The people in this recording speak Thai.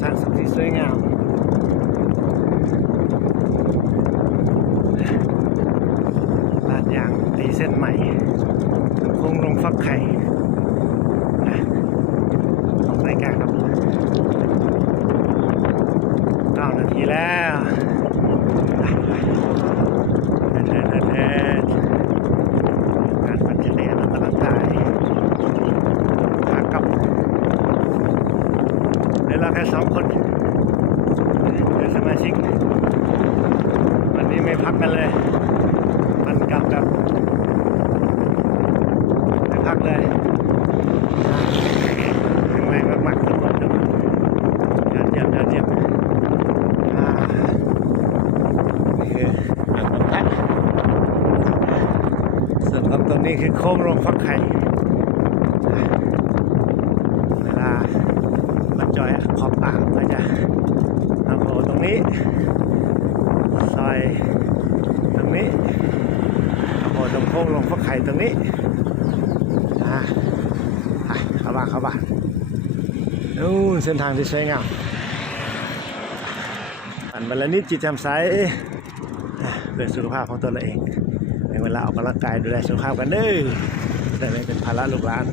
สร้างสิ่งที่สวยงามลาดยางตีเส้นใหม่คงลงฟักไข่ต้องรายการครับ9 นาทีแล้วการปั่นจักรยานออกกำลังกายขากลับเดี๋ยวเราแค่2 คนเป็นสมาชิกวันนี้ไม่พักกันเลยมันกลับแบบไม่พักเลยแรงมากๆทุกคนยอดเยี่ยมนี่คืออ่างน้ำพระส่วนของตรงนี้คือโค้งลงฟักไข่เวลามันจอยขอบอ่างก็จะเอาโผล่ตรงนี้ซอยตรงนี้เอาโผล่ตรงโค้งลงฟักไข่ตรงนี้เข้าบ้านนู่นเส้นทางที่สวยงามปั่นวันละนิดจิตแจ่มใสเพื่อสุขภาพของตัวเราเองในเวลาออกกำลังกายดูแลสุขภาพกันเด้อแต่ไม่เป็นภาระลูกหลาน